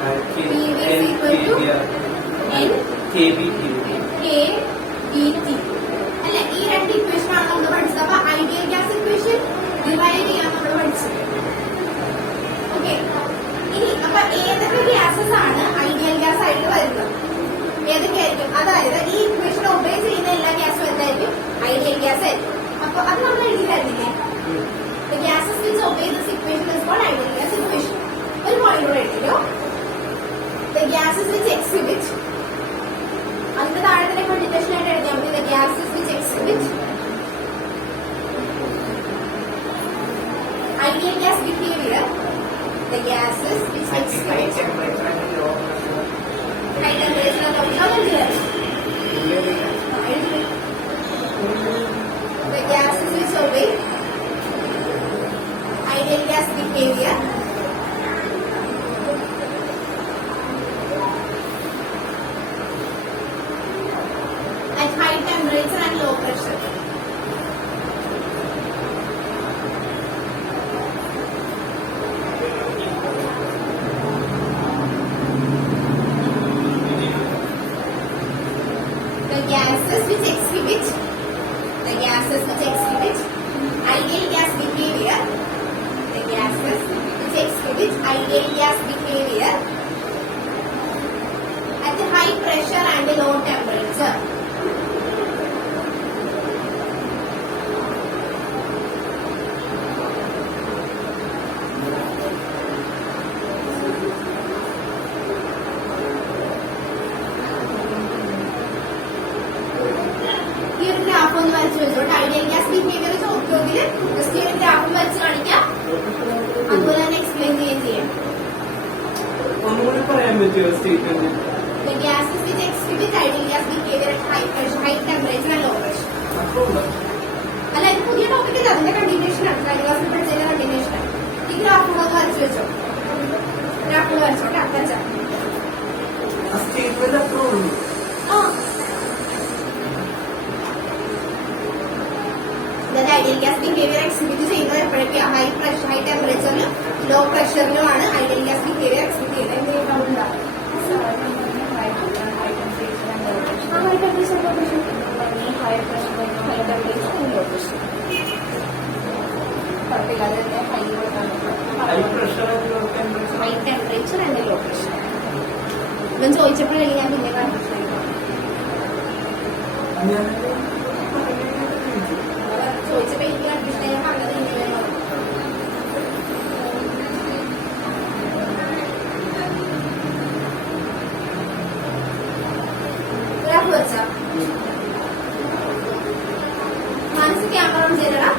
PV is equal to N KBT. അല്ലെ, ഈ രണ്ട് ഇക്വേഷൻ ആണ് നമ്മൾ പഠിച്ചത്. അപ്പൊ ഐഡിയൽ ഗ്യാസ് ഇക്വേഷൻ ഡിറൈവ് ചെയ്യാൻ നമ്മൾ പഠിച്ചത്. ഓക്കെ, ഇനി അപ്പൊ ഏതൊക്കെ ഗ്യാസസ് ആണ് ഐഡിയൽ ഗ്യാസ് ആയിട്ട് വരുന്നത്, ഏതൊക്കെയായിരിക്കും? അതായത് ഈ ഇക്വേഷൻ ഒബേ ചെയ്യുന്ന എല്ലാ ഗ്യാസും എന്തായിരിക്കും? ഐഡിയൽ ഗ്യാസ് ആയിരിക്കും. അപ്പൊ അത് നമ്മൾ എഴുതിയില്ലേ, the gases which obey this equation is called ideal gas equation. ഒരു പോയിന്റ് കൂടെ എഴുതിയോ, the gases which exhibit, അതിന്റെ താഴെ തന്നെ കണ്ടിന്യൂഷൻ ആയിട്ട് എഴുതിയാൽ മതി, the gases which exhibit ideal gas behavior, the gases which exhibit high temperature and low pressure. The gases which obey ideal gas behavior at high temperature and low pressure. The gases which exhibit ideal gas behavior, the gases which exhibit ideal gas behavior at the high pressure and low temperature. Ideal gas behaviour ചോദിക്കുമെങ്കിൽ just ഒരു ഗ്രാഫും വരച്ച് കാണിക്കാം, അതുപോലെ തന്നെ explain ചെയ്യുകയും ചെയ്യാം. The gases which exhibit ideal gas behavior at high pressure, high temperature and low pressure. അല്ല, ഇത് പുതിയ ടോപ്പിക് അല്ല, അതിന്റെ കണ്ടിന്യൂഷൻ ആണ്. കഴിഞ്ഞ ക്ലാസ്സിൽ പഠിച്ചതിന്റെ കണ്ടിന്യൂഷൻ ആണ്. ഈ ഗ്രാഫ് ഒന്ന് വരച്ചു വെച്ചോ, ഗ്രാഫ് വരച്ചോട്ടെ. വരച്ചാ ഐഡിയൽ ഗ്യാസ് ബിഹേവിയർ എക്സിബിറ്റ് ചെയ്യുന്നത് എപ്പോഴൊക്കെയാണ്? ഹൈ പ്രഷർ, ഹൈ ടെമ്പറേച്ചറിലും ലോ പ്രഷറിലുമാണ് ഐഡിയൽ ഗ്യാസ് ബിഹേവിയർ എക്സിബിറ്റ് ചെയ്യുന്നത്. എന്തെങ്കിലും high temperature and low pressure. ഇവൻ ചോദിച്ചപ്പോഴല്ലേ ഞാൻ പിന്നെ കൺഫ്യൂഷൻ ചോദിച്ചപ്പോ എനിക്ക് കൺഫ്യൂഷൻ ഞാൻ പറഞ്ഞത് ഇങ്ങനെയാണോ? ഗ്രാഫ് വെച്ചാ മനസ്സ് ക്യാമറ ഓൺ ചെയ്തടാ.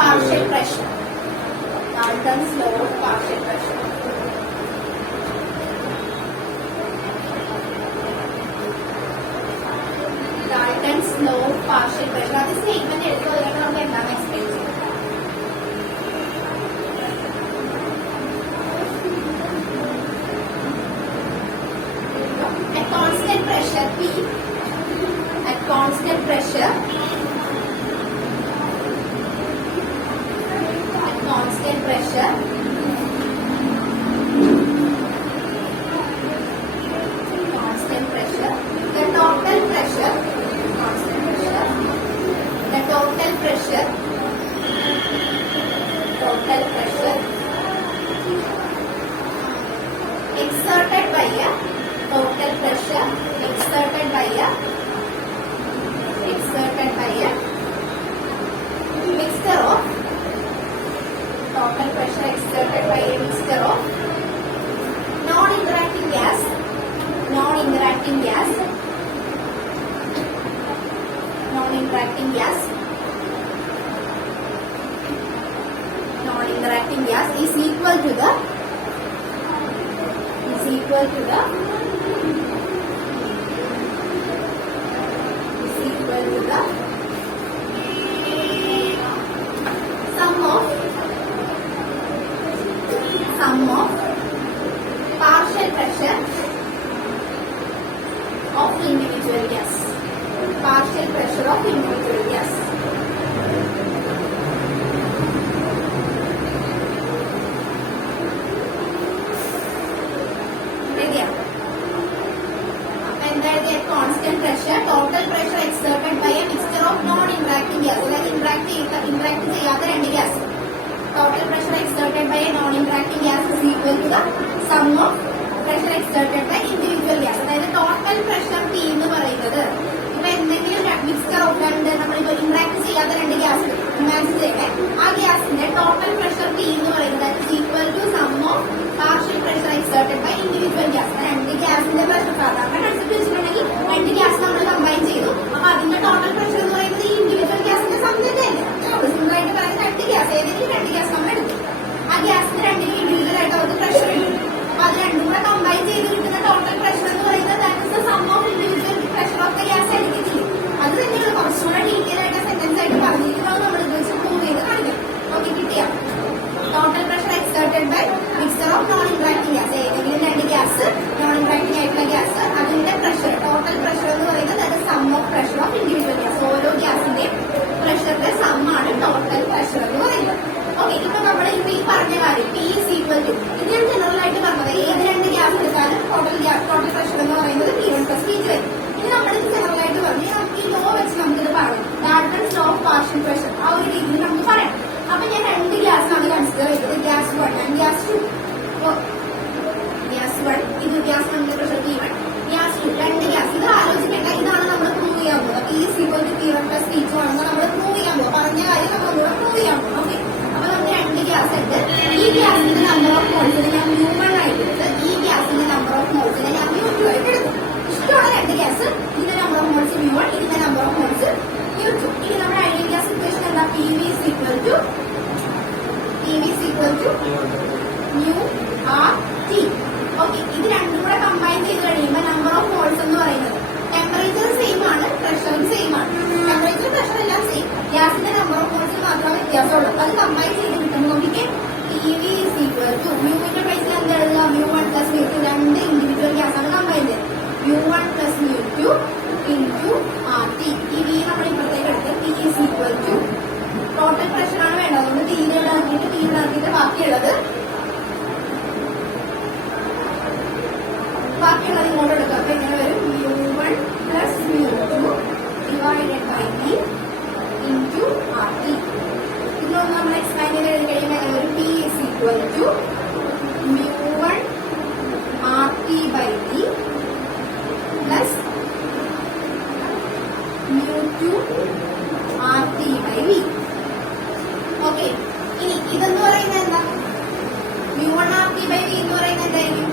partial pressure. Dalton's law of partial pressure. Dalton's law of partial pressure. That is statement എടുത്തുകൊണ്ട് നമുക്ക് എന്താണ് എക്സ്പ്ലെയിൻ ചെയ്യുന്നത്? At constant pressure P, at constant pressure, at constant pressure non-interacting gas is equal to the sum of partial pressure of individual gas. Constant pressure, total pressure exerted by a mixture of non-interacting gas. That interact ചെയ്യാത്ത രണ്ട് gas. Total pressure exerted by a non-interacting gas is equal to the sum of pressure exerted by individual gas. അതായത് total pressure T എന്ന് പറയുന്നത് ഇപ്പൊ എന്തെങ്കിലും mixture of രണ്ട് നമ്മളിപ്പോ interact ചെയ്യാത്ത രണ്ട് ഗ്യാസ് ഇമാജിൻ ചെയ്യട്ടെ, ആ ഗ്യാസിന്റെ ടോട്ടൽ പ്രഷർ T എന്ന് പറയുന്നത് is equal to sum of partial pressure exerted by individual gas. രണ്ട് ഗ്യാസിന്റെ പ്രഷർ സാധാരണ കൺസെപ്റ്റ് വെച്ചിട്ടുണ്ടെങ്കിൽ രണ്ട് ഗ്യാസ് നമ്മൾ കമ്പൈൻ ചെയ്തു, അപ്പൊ അതിന്റെ ടോട്ടൽ പ്രഷർ എന്ന് പറയുന്നത് ഈ ഇൻഡിവിജ്വൽ ഗ്യാസിന്റെ സം തന്നെയല്ലേ. സിമ്പിൾ ആയിട്ട് പറയുന്നത് രണ്ട് ഗ്യാസ്, ഏതെങ്കിലും രണ്ട് ഗ്യാസ് നമ്മൾ എടുക്കും, ആ ഗ്യാസിന് രണ്ടിനും ഇൻഡിവിജ്വൽ ആയിട്ട് അവർക്ക് പ്രഷർ ഉണ്ട്, അപ്പൊ അത് രണ്ടും കൂടെ കമ്പൈൻ ചെയ്ത് കിട്ടുന്ന ടോട്ടൽ പ്രഷർ എന്ന് പറയുന്നത് sum of individual pressure of the gas ആയിരിക്കത്തില്ല. അത് തന്നെയാണ് കുറച്ചുകൂടെ ഡീറ്റെയിൽ ആയിട്ട് സെന്റൻസ് ആയിട്ട് പറഞ്ഞിരിക്കുന്നത്, നമ്മൾ ഇത് വെച്ച് പ്രൂവ് ചെയ്ത് കാണിക്കാം. ഓക്കെ, കിട്ടിയ total pressure exerted by mixer of non interacting gas, ഏതെങ്കിലും രണ്ട് ഗ്യാസ് നോൺ ഇന്ററാക്ടിംഗ് ആയിട്ടുള്ള ഗ്യാസ്, അതിന്റെ പ്രഷർ ടോട്ടൽ പ്രഷർ എന്ന് പറയുന്നത് അത് sum of pressure of individual gas. ഓരോ ഗ്യാസിന്റെയും പ്രഷറിന്റെ സം ആണ് ടോട്ടൽ പ്രഷർ എന്ന് പറയുന്നത്. ഓക്കെ, ഇപ്പൊ നമ്മൾ ഇപ്പൊ ഈ പറഞ്ഞ കാര്യം P is equal to, ഇത് ഞാൻ ജനറൽ ആയിട്ട് പറഞ്ഞത്, ഏത് രണ്ട് ഗ്യാസ് എടുത്താലും ടോട്ടൽ പ്രഷർ എന്ന് പറയുന്നത് P1 plus P2 ആയിരിക്കും. ഇനി നമ്മളിത് ജനറൽ ആയിട്ട് പറഞ്ഞു, നമുക്ക് ഈ ലോ വെച്ച് നമുക്കിത് പറയാം, Dalton's law of partial pressure, ആ ഒരു രീതിയിൽ നമുക്ക് പറയാം. അപ്പൊ ഞാൻ രണ്ട് ഗ്യാസാണ് കൺസിഡർ ചെയ്തത്, ഗ്യാസ് 1 ആൻഡ് ഗ്യാസ് 2. ഗ്യാസ് 1 ഇത് ഗ്യാസ് നമ്മുടെ പ്രഷർ P1, ഗ്യാസ് 2 രണ്ട് ഗ്യാസ്. ഇത് ആലോചിക്കേണ്ട, ഇതാണ് നമ്മൾ പ്രൂവ് ചെയ്യാൻ പോകുന്നത്. P is equal to P1 plus P2 ആണെന്ന് നമ്മൾ പ്രൂവ് ചെയ്യാൻ പോകും, പറഞ്ഞ കാര്യം നമ്മളോട് പ്രൂവ് ചെയ്യാൻ പോകും. ഓക്കെ, അപ്പൊ നമുക്ക് രണ്ട് ഗ്യാസ് ഉണ്ട്, ഈ ഗ്യാസിന്റെ നമ്പർ ഓഫ് മോൾസിനെ ഞാൻ mu1 ആയിട്ട് എടുത്ത്, ഈ ഗ്യാസിന്റെ നമ്പർ ഓഫ് മോൾസിനെ ഞാൻ mu2 ആയിട്ട് എടുക്കും. ഇഷ്ടമുള്ള രണ്ട് ഗ്യാസ്, ഇതിന്റെ നമ്പർ ഓഫ് മോൾസ് mu1, ഇതിന്റെ നമ്പർ ഓഫ് മോൾസ് mu2. ഇനി നമ്മുടെ ഐഡിയൽ ഗ്യാസ് ഇക്വേഷൻ എന്താ? PV is equal to mu RT. Okay, ഇത് രണ്ടും കൂടെ കമ്പൈൻ ചെയ്ത് കഴിയുമ്പോൾ നമ്പർ ഓഫ് മോൾസ് എന്ന് പറയുന്നത്, ടെമ്പറേച്ചർ സെയിം ആണ്, പ്രഷറും സെയിം ആണ്. ടെമ്പറേച്ചർ പ്രഷർ എല്ലാം സെയിം, ഗ്യാസിന്റെ നമ്പർ ഓഫ് മോൾസ് മാത്രമേ വ്യത്യാസമുള്ളൂ. അത് കമ്പൈൻ ചെയ്ത് കിട്ടുമ്പോൾ നമുക്ക് PV is equal to മ്യൂവിന്റെ പ്ലേസിൽ എന്താ എഴുതുക? mu1 plus mu2, രണ്ട് ഇൻഡിവിജ്വൽ ഗ്യാസ് ആണ് കമ്പൈൻ ചെയ്തത്, mu1 plus mu2 into RT. ഈ V നമ്മൾ ഇപ്പോഴത്തേക്ക് എടുത്ത് P is equal to total pressure ആണ് വേണ്ടത്, അതുകൊണ്ട് തീരാക്കിയിട്ട് ബാക്കിയുള്ളത് ഇങ്ങോട്ട് എടുക്കുക. അപ്പൊ ഇങ്ങനെ വരും mu1 plus mu2 divided by V into RT. ഇതൊന്ന് നമ്മൾ എക്സ്പാൻഡ് ചെയ്ത് എഴുതി കഴിയുമ്പോൾ ഒരു P is equal to mu1 RT by V plus mu2 RT by V. Okay, ഇനി ഇതെന്ന് പറയുന്നത് എന്താ? mu1 RT by V എന്ന് പറയുന്നത് എന്തായിരിക്കും?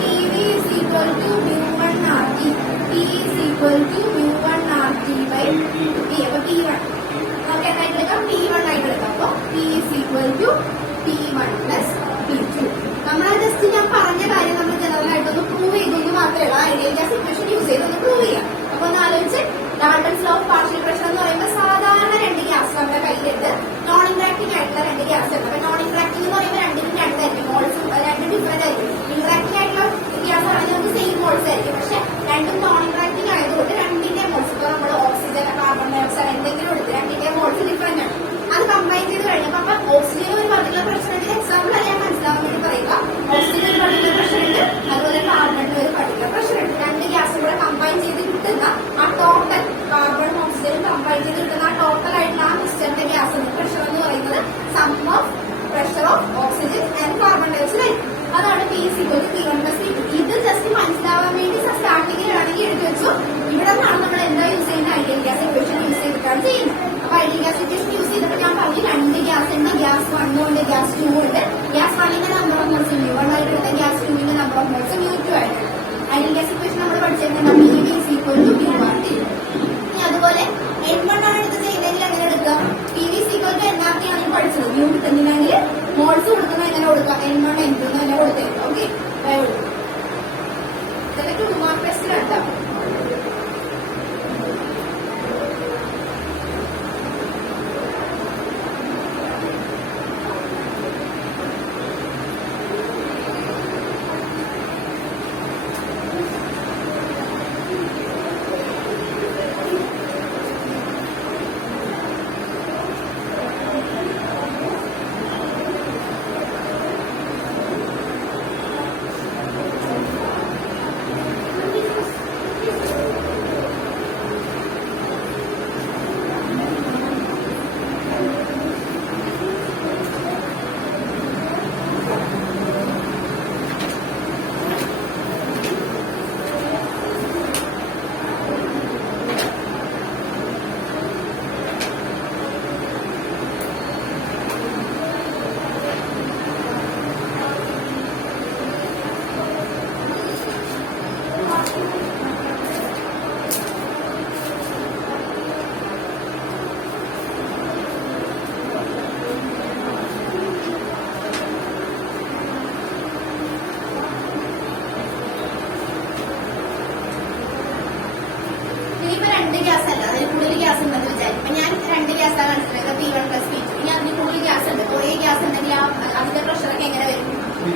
PV is equal to mu1 RT. P is equal to mu1 RT by V. അപ്പൊ P1 നമുക്ക് എന്തായിട്ട് എടുക്കാം? P1 ആയിട്ട് എടുക്കാം. അപ്പൊ P is equal to P1 plus P2. നമ്മൾ ജസ്റ്റ് ഞാൻ പറഞ്ഞ കാര്യം നമ്മൾ ജനറൽ ആയിട്ടൊന്ന് പ്രൂവ് ചെയ്തെന്ന് മാത്രമേ ഉള്ളൂ, ഐഡിയൽ ഗ്യാസ് ഇക്വേഷൻ യൂസ് ചെയ്തൊന്ന് പ്രൂവ് ചെയ്യാം. അപ്പൊ ഒന്ന് ആലോചിച്ച്, Dalton's law of partial pressure എന്ന് പറയുമ്പോൾ സാധാരണ രണ്ട് ഗ്യാസ് നമ്മുടെ കയ്യിലുണ്ട്, നോൺ ഇന്ററാക്ടിംഗ് ആയിട്ടുള്ള രണ്ട് ഗ്യാസ് ഉണ്ട്. അപ്പൊ നോൺ ഇന്ററാക്ടിംഗ് എന്ന് പറയുമ്പോൾ രണ്ടിനും രണ്ടായിരിക്കും, മോൾസും രണ്ടും ഡിഫറെന്റ് ആയിരിക്കും. ഇന്ററാക്ടിംഗ് ആയിട്ടുള്ള ഗ്യാസ് ആണെങ്കിൽ നമുക്ക് സെയിം മോൾസ് ആയിരിക്കും, പക്ഷെ രണ്ടും നോൺ ഇന്ററാക്ടിംഗ് ആയതുകൊണ്ട് രണ്ടിന്റെ മോൾസ്, ഇപ്പൊ നമ്മൾ ഓക്സിജൻ, കാർബൺ ഡൈ ഓക്സൈഡ് എന്തെങ്കിലും എടുത്ത് രണ്ടിന്റെ മോൾസ് ഡിഫറെന്റ് ആണ്. അത് കമ്പൈൻ ചെയ്ത് കഴിഞ്ഞപ്പോൾ അപ്പൊ ഓക്സിജൻ ഒരു പർട്ടിക്കുലർ പ്രഷർ ഉണ്ട്, എക്സാമ്പിൾ അറിയാൻ മനസ്സിലാവാൻ വേണ്ടി പറയുക, ഓക്സിജൻ ഒരു പർട്ടിക്കുലർ പ്രഷർ ഉണ്ട്, അതുപോലെ കാർബണിന് ഒരു പർട്ടിക്കുലർ പ്രഷർ ഉണ്ട്. രണ്ട് ഗ്യാസും കൂടെ കമ്പൈൻ ചെയ്ത് കിട്ടുന്ന ആ ടോട്ടൽ, കാർബൺ ഓക്സിജനും കമ്പൈൻ ചെയ്ത് കിട്ടുന്ന ആ ടോട്ടൽ ആയിട്ടുള്ള ആ മിക്സ്ചറിന്റെ ഗ്യാസിന്റെ പ്രഷർ എന്ന് പറയുന്നത് sum of pressure of oxygen and carbon dioxide. അതാണ് P is equal to P1 plus P2. ഇത് ജസ്റ്റ് മനസ്സിലാവാൻ വേണ്ടി സ്റ്റാർട്ടിങ്ങിൽ വേണമെങ്കിൽ എഴുതി വെച്ചു,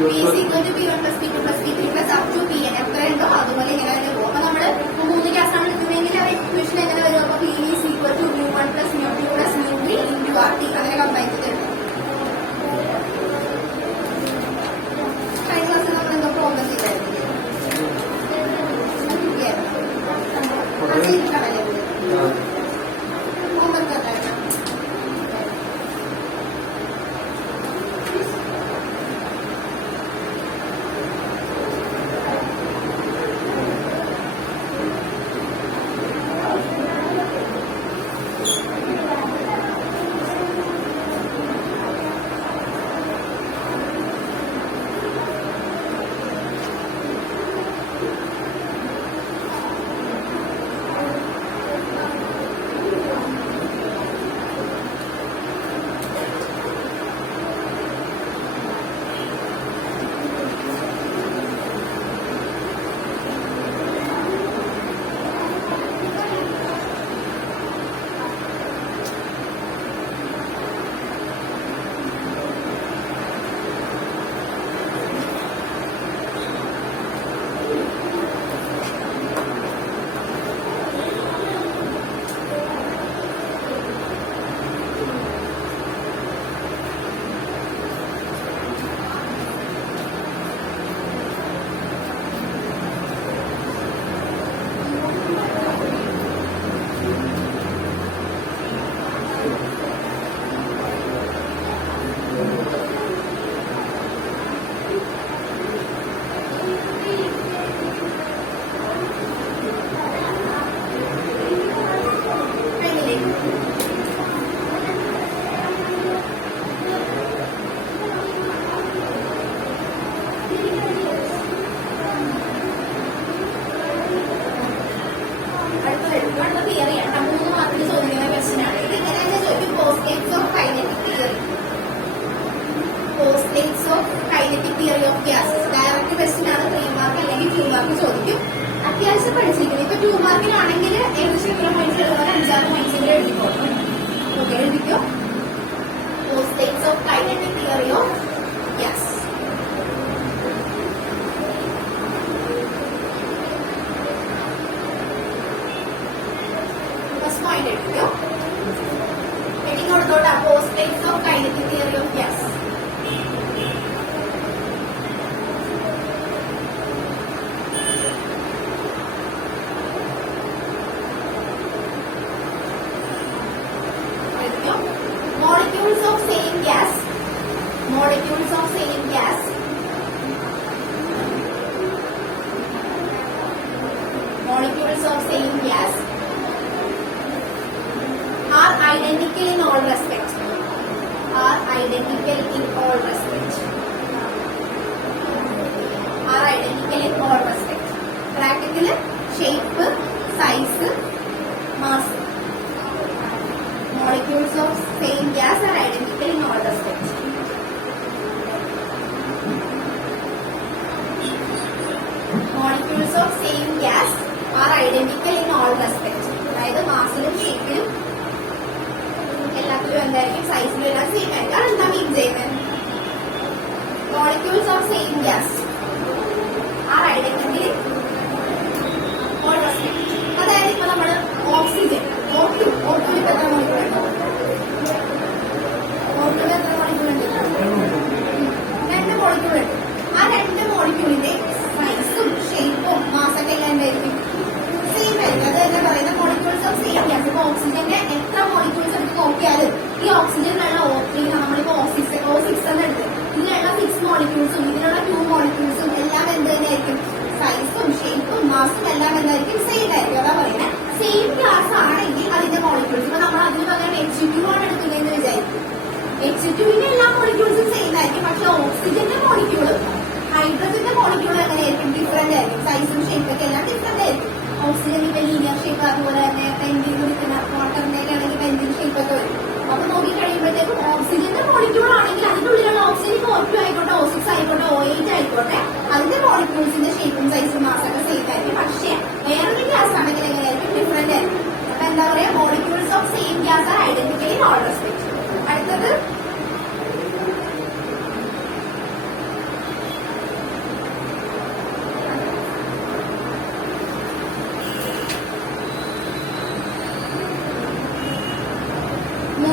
P is equal to P1 plus P2 plus P3 plus up to Pn എത്ര ഉണ്ടോ അതുപോലെ ഇങ്ങനെ തന്നെ പോകും. അപ്പൊ നമ്മള് 3 ഗ്യാസാണ് എടുക്കുന്നതെങ്കിൽ ആ ഇക്വേഷൻ എങ്ങനെ വരും? അപ്പൊ P is equal to mu1 plus mu2 plus mu3 into RT അങ്ങനെ കമ്പൈൻ ചെയ്തിട്ടുണ്ട്. കഴിഞ്ഞ ക്ലാസ്സിൽ നമ്മൾ എന്തോ പ്രോബ്ലം ചെയ്തായിരുന്നു. അത്യാവശ്യം പഠിച്ചിരിക്കുന്നത് ഇപ്പൊ 2 മാർക്കിനാണെങ്കിൽ ഏകദേശം എത്ര പോയിന്റ്സ് എഴുതാൻ 5-6 പോയിന്റ്സ് എഴുതിക്കോ. ഓക്കെ, എഴുതിക്കോ. States of kinetic theory of gas. First point എഴുതിക്കോ. Heading കൊടുത്തോട്ടാ States of kinetic theory of gas. Molecules of same gas. Molecules of same gas. Molecules of same gas are identical in all respects. Are identical in all respects. Are identical in all respects. Practical shape, size, mass. Molecules of same gas are identical in all respects. Molecules of same gas are identical in all respects. അതായത് മാസിലും ഷേപ്പിലും എല്ലാത്തിലും എന്തായിരിക്കും സൈസിലും എല്ലാം same ആയിരിക്കും. എന്താ മീൻ ചെയ്യുന്നത്? Molecules of same gas are identical in all respects. അതായത് ഇപ്പൊ നമ്മള് ഓക്സിജൻ O2 എത്ര മോളിക്യൂളുണ്ട്? O2 എത്ര മോളിക്യൂളുണ്ട്? 2 മോളിക്യൂളുണ്ട്. ആ 2 മോളിക്യൂളിന്റെ സൈസും ഷേപ്പും മാസൊക്കെ എല്ലാം എന്തായിരിക്കും? സെയിം ആയിരിക്കും. അത് തന്നെ പറയുന്ന മോളിക്യൂൾസ് ഓഫ് സെയിം ഗ്യാസ്. ഇപ്പൊ ഓക്സിജന്റെ എത്ര മോളിക്യൂൾസ് എടുത്ത് നോക്കിയാലും ഈ ഓക്സിജനിലുള്ള O3 നമ്മളിപ്പോ O6 എന്ന് എടുത്ത് ഇതിലുള്ള 6 മോളിക്യൂൾസും ഇതിലുള്ള 2 മോളിക്യൂൾസും എല്ലാം എന്ത് തന്നെയായിരിക്കും? സൈസും ഷേപ്പും മാസും എല്ലാം എന്തായിരിക്കും? സെയിം ആയിരിക്കും. അതാ പറയുന്നത് സെയിം ഗ്യാസ് ആണെങ്കിൽ അതിന്റെ മോളിക്യൂൾസ് ഇപ്പൊ നമ്മൾ അതിന് പകരം H2 ആണ് എടുക്കുന്നതെന്ന് വിചാരിക്കും. H2വിന്റെ എല്ലാ മോളിക്യൂൾസും സെയിം ആയിരിക്കും. പക്ഷെ ഓക്സിജന്റെ മോളിക്യൂളും ഹൈഡ്രജന്റെ മോളിക്യൂളും എങ്ങനെയായിരിക്കും? ഡിഫറെന്റ് ആയിരിക്കും. സൈസും ഷേപ്പൊക്കെ എല്ലാം ഡിഫറെന്റ് ആയിരിക്കും. ഓക്സിജൻ ഇപ്പൊ ലീനിയർ ഷേപ്പ്, അതുപോലെ തന്നെ പെൻഡിൽ കൊടുക്കുന്ന വാട്ടറിന്റെ ആണെങ്കിൽ പെൻഡിൽ ഷേപ്പ് ഒക്കെ വരും. അപ്പൊ നോക്കി കഴിയുമ്പോഴത്തേക്കും ഓക്സിജന്റെ മോളിക്യൂൾ ആണെങ്കിൽ അതിന്റെ ഉള്ളിലുള്ള ഓക്സിജൻ O2 ആയിക്കോട്ടെ, O6 ആയിക്കോട്ടെ, O8 ആയിക്കോട്ടെ, അതിന്റെ മോളിക്യൂൾസിന്റെ ഷേപ്പും സൈസും മാസൊക്കെ സെയിം ആയിരിക്കും. പക്ഷെ വേറൊരു ഗ്യാസ് ആണെങ്കിൽ എങ്ങനെയായിരിക്കും? ഡിഫറെന്റ് ആയിരിക്കും. അപ്പൊ എന്താ പറയാ? Molecules of same gas are identical in all respects. അടുത്തത്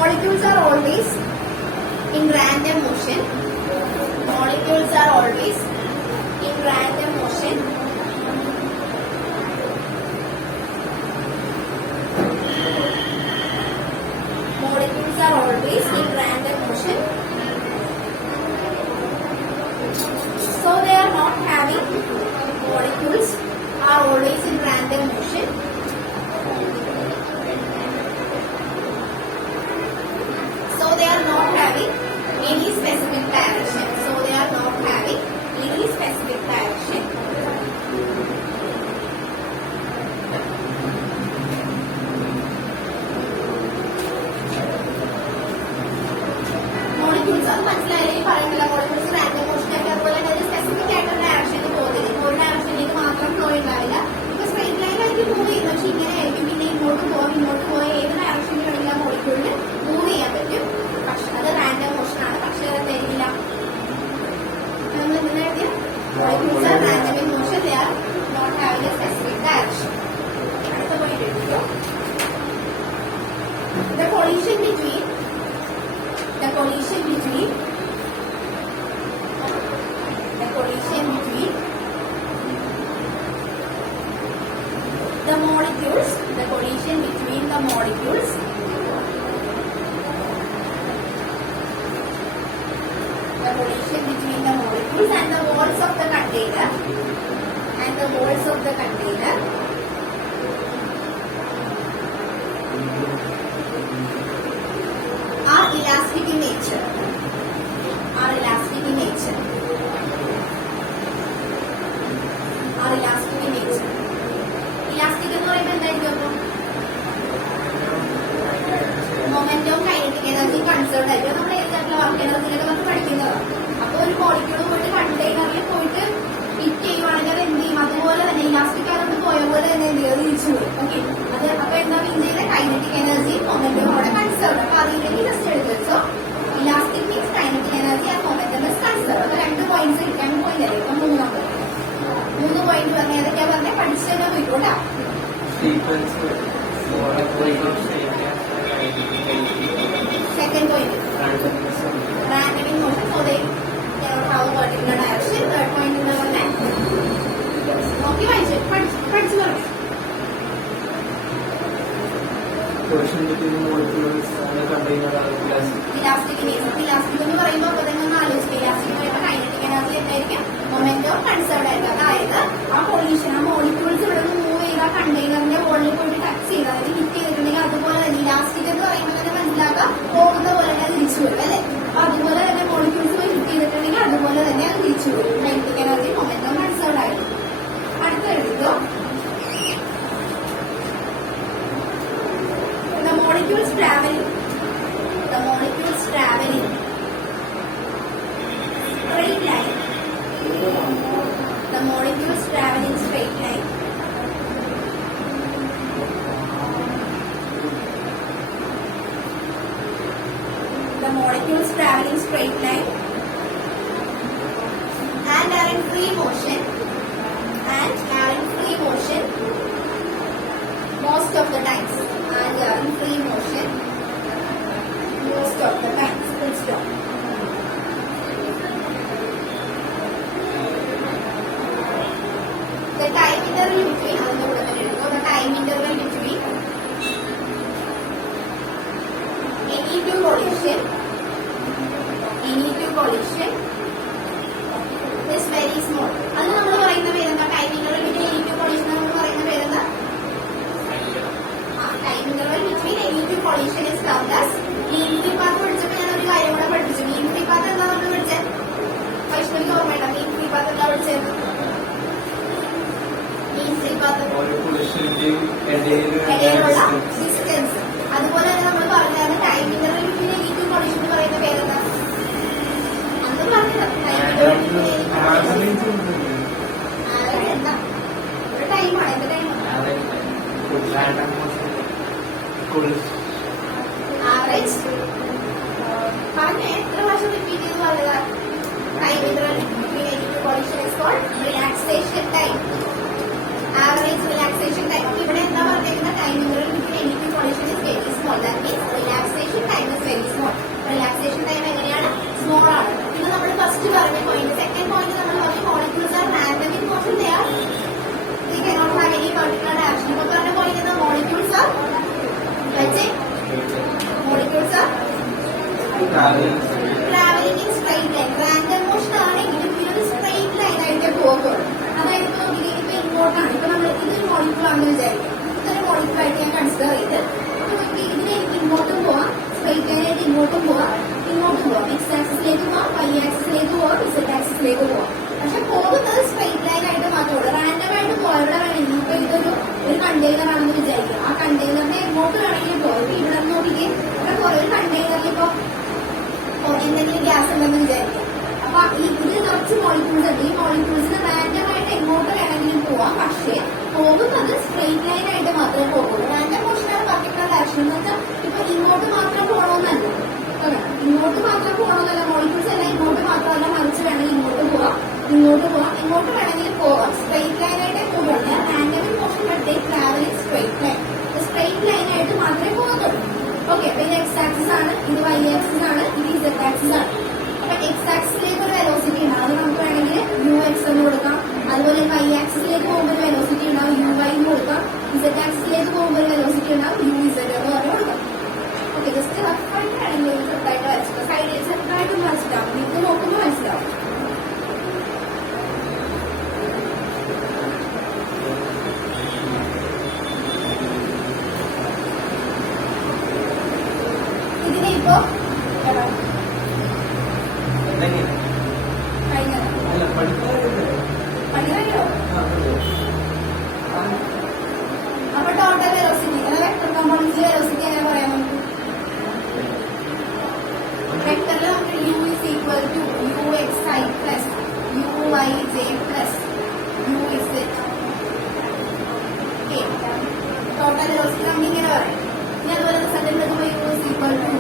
molecules are always in random motion. Molecules are always in random motion. Molecules are always in random motion. So they are not having, molecules are always in random motion. So they are not having any specific direction. So they are not having any specific direction. Molecules are മനസ്സിലായില്ലേ പറയുന്നില്ല molecules random motion ഒക്കെ അതുപോലെ തന്നെ specific ആയിട്ടുള്ള ഡയറക്ഷനിൽ പോകുന്നില്ല. ഒരു ഡയറക്ഷനിലേക്ക് മാത്രം ഫ്ലോ ഉണ്ടാവില്ല. ഇപ്പൊ സ്ട്രെയിറ്റ് ലൈൻ ആയിരിക്കും മൂവ് ചെയ്യുന്നത്, പക്ഷെ ഇങ്ങനെ ആയിരിക്കും. പിന്നെ ഇങ്ങോട്ട് പോയി ഏത് ഡയറക്ഷനിൽ വേണമെങ്കിൽ ആ മോളിക്യൂളിന് മൂവ് ചെയ്യാൻ പറ്റും. പക്ഷെ അത് റാൻഡം മോഷൻ ആണ്. പക്ഷെ അത് തരില്ല. Molecules are random in motion. They are not having a specific direction. അടുത്ത പോയിന്റ് എടുക്കുക. The collision between the collision between the molecules the collision between the molecules and the walls of the container are elastic in nature. Elastic എന്ന് പറയുമ്പോൾ എന്തായിരിക്കും? മൊമെന്റവും kinetic energy conserve ആയിരിക്കും. നമ്മൾ ഏതായിട്ടുള്ള work എനർജിയിലൊക്കെ നമ്മൾ പഠിക്കുന്നതാണ്. അപ്പൊ ഒരു മോളിക്യൂൾ പോയിട്ട് കണ്ടെയ്നറിൽ പോയിട്ട് ഹിറ്റ് ചെയ്യുവാണെങ്കിൽ അത് എന്ത് ചെയ്യും? അതുപോലെ തന്നെ ഇലാസ്റ്റിക് ആയതുകൊണ്ട് പോയ പോലെ തന്നെ എന്ത് ചെയ്യും? തിരിച്ചു പോയി. ഓക്കെ, അത് അപ്പൊ എന്താ മീൻ ചെയ്യുന്നത്? കൈനറ്റിക് എനർജി മൊമെന്റവും അവിടെ കൺസേർവ്. അപ്പൊ അതിലേക്ക് ജസ്റ്റ് എടുത്ത് വെച്ചോ. Elastic means kinetic energy and momentum is conserve. അപ്പൊ 2 പോയിന്റ്സ് അല്ലേ? ഇപ്പൊ 3 പോയിന്റ് പറഞ്ഞ ഏതൊക്കെയാ പറഞ്ഞേ? പഠിച്ചു തന്നെ പോയിക്കോട്ടാ. Second point, random in motion, so they cannot have a particular direction. Third point in the one, നോക്കി വായിച്ചു പഠിച്ചു പറഞ്ഞു. ഇലാസ്റ്റിക് എന്ന് പറയുമ്പോൾ അപ്പൊ തന്നെ ഒന്ന് ആലോചിക്കുക. ഇലാസ്റ്റിക് എന്ന് പറയുമ്പോൾ കൈനറ്റിക് എനർജി എന്തായിരിക്കും? മൊമെന്റോ കൺസേർവ് ആയിരിക്കും. അതായത് ആ പൊല്യൂഷൻ, ആ മോളിക്യൂൾസ് ഇവിടെ നിന്ന് മൂവ് ചെയ്ത കണ്ടെയ്നറിന്റെ വോളിൽ പോയിട്ട് ടച്ച് ചെയ്ത് അതായത് ഹിറ്റ് ചെയ്തിട്ടുണ്ടെങ്കിൽ അതുപോലെ തന്നെ ഇലാസ്റ്റിക് എന്ന് പറയുമ്പോൾ തന്നെ മനസ്സിലാക്കുക പോകുന്ന പോലെ തന്നെ തിരിച്ചു വരും അല്ലെ. അപ്പൊ അതുപോലെ തന്നെ മോളിക്യൂൾസ് പോയി ഹിറ്റ് ചെയ്തിട്ടുണ്ടെങ്കിൽ അതുപോലെ തന്നെ അത് തിരിച്ചു വരും. കൈനറ്റിക് എനർജി മൊമെന്റോ കൺസേർവ് ആയിരിക്കും. അടുത്ത എഴുതുക. The molecules traveling straight line. The molecules traveling straight line. The molecules traveling straight line and are in free motion. Most of the times. And they are in free motion most of the times. Full stop. The time interval between any two collision is very small. അത് നമ്മൾ പറയുന്ന പേരെന്താ? Time interval between any two collision നമ്മൾ പറയുന്ന പേരെന്താ? Time interval between any two collision is termed as mean free path. പഠിച്ചപ്പോൾ ഞാൻ ഒരു കാര്യം കൂടെ പഠിപ്പിച്ചു. mean free path എന്താ നമ്മൾ പഠിച്ചത്? വൈഷ്ണവിക്ക് ഓർമ്മയുണ്ടോ mean free path എന്താ പഠിച്ചത്? mean free path ഇടയിലുള്ള ഡിസ്റ്റൻസ്. അതുപോലെ തന്നെ നമ്മൾ പറഞ്ഞാൽ time interval between any two collision എന്ന് പറയുന്ന പേരെന്താ? അന്ന് പറഞ്ഞത് ടൈം ഇന്റർവൽ ബിറ്റ്വീൻ എന്താ? ഒരു ടൈമാണ്. എന്ത് ടൈമാണ്? ആവറേജ്. പറഞ്ഞ എത്ര പ്രാവശ്യം റിപ്പീറ്റ് ചെയ്ത് പറയുക? Time interval between any two collision is called relaxation time. Average relaxation time. അപ്പൊ ഇവിടെ എന്താ പറഞ്ഞിരിക്കുന്നത്? Time interval between any two collision is very small. That means relaxation time is travelling in straight line. Random motion ആണെങ്കിലും ഇതൊരു straight line ആയിട്ടേ പോകുള്ളൂ. അതായത് ഇപ്പൊ നോക്കിയിട്ട് ഇപ്പൊ ഇങ്ങോട്ടാണ്, ഇപ്പൊ നമ്മൾ ഇതൊരു മോളിക്യൂൾ ആണെന്ന് വിചാരിക്കും. ഇതൊരു മോളിക്യൂൾ ആയിട്ട് ഞാൻ കൺസിഡർ ചെയ്ത് ഇതിനെ ഇങ്ങോട്ടും പോവാം, സ്ട്രൈറ്റ് ലൈൻ ആയിട്ട് ഇങ്ങോട്ടും പോവാം, ഇങ്ങോട്ടും പോവാം, എക്സ് ആക്സിസിലേക്ക് പോവാം, വൈ ആക്സിസിലേക്ക് പോവാം, ഇസഡ് ആക്സിസിലേക്ക് പോവാം. പക്ഷെ പോകുന്നത് സ്ട്രൈറ്റ് ലൈൻ ആയിട്ട് മാത്രമേ. റാൻഡം ആയിട്ട് പോവാം. എവിടെ വേണമെങ്കിൽ ഇപ്പൊ ഇതൊരു കണ്ടെയ്നർ ആണെന്ന് വിചാരിക്കും. ആ കണ്ടെയ്നറിനെ എങ്ങോട്ട് വേണമെങ്കിലും പോവാം. ഇപ്പൊ ഇവിടെ നോക്കിയിട്ട് ഇവിടെ കുറെ ഒരു കണ്ടെയ്നറിൽ ഇപ്പൊ എന്തെങ്കിലും ഗ്യാസ് ഉണ്ടെന്ന് വിചാരിക്കും. അപ്പൊ ഇതിൽ കുറച്ച് മോളിക്യൂൾസ് ഉണ്ട്. ഈ മോളിക്യൂൾസിന് റാൻഡം ആയിട്ട് എങ്ങോട്ട് വേണമെങ്കിലും പോവാം. പക്ഷെ പോകുന്നത് സ്ട്രെയിറ്റ് ലൈൻ ആയിട്ട് മാത്രമേ പോകുള്ളൂ. റാൻഡം മോഷനാണ് പർട്ടിക്കുലർ ഡയറക്ഷൻ എന്ന് വെച്ചാൽ ഇപ്പൊ ഇങ്ങോട്ട് മാത്രം പോകണമെന്നല്ല, ഇങ്ങോട്ട് മാത്രം പോകണമെന്നല്ല. മോളിക്യൂൾസ് എല്ലാം ഇങ്ങോട്ട് മാത്രമല്ല, മറിച്ച് വേണമെങ്കിൽ ഇങ്ങോട്ട് പോവാം, ഇങ്ങോട്ട് പോവാം, ഇങ്ങോട്ട് വേണമെങ്കിൽ പോവാം. സ്ട്രെയിറ്റ് ലൈൻ ആയിട്ടേ പോകുള്ളൂ. ഞാൻ random motion but travelling straight line, straight line ആയിട്ട് മാത്രമേ പോകുന്നുള്ളൂ. ഓക്കെ, അപ്പൊ ഇത് എക്സ് ആക്സിസ് ആണ്, ഇത് വൈ ആക്സിസ് ആണ്, ഇത് ഇസഡ് ആക്സിസ് ആണ്. അപ്പൊ എക്സ് ആക്സിസിലേക്ക് ഒരു വെലോസിറ്റി ഉണ്ടാവും, അത് നമുക്ക് വേണമെങ്കിൽ യു എക്സ് എന്ന് കൊടുക്കാം. അതുപോലെ വൈ ആക്സിസിലേക്ക് പോകുമ്പോൾ ഒരു വെലോസിറ്റി ഉണ്ടാവും, യു വൈ എന്ന് കൊടുക്കാം. ഇസഡ് ആക്സിസിലേക്ക് പോകുമ്പോൾ ഒരു വെലോസിറ്റി ഉണ്ടാവും, യു ഇസഡ് എന്ന് പറഞ്ഞു കൊടുക്കാം. ഓക്കെ, ജസ്റ്റ് റഫായിട്ടാണെങ്കിൽ ചെറുതായിട്ട് വരച്ചിട്ട് സൈഡിൽ ചെറുതായിട്ട് മനസ്സിലാവും, ഇത് നോക്കുമ്പോൾ മനസ്സിലാവും. ഇതിനെ ഇപ്പോ പഠിക്കാനോ അപ്പൊ ടോട്ടൽ വെലോസിറ്റി അല്ല വെക്ടർ കോമ്പോണൻസിലെ വെലോസിറ്റി എങ്ങനെ പറയാൻ നമുക്ക്? വെക്ടറിൽ നമുക്ക് U is equal to U X I plus U Y J plus U Z. Total velocity നമുക്ക് ഇങ്ങനെ പറയാം. ഇനി അതുപോലെ സെക്കൻഡ് വരുമ്പോൾ U is equal to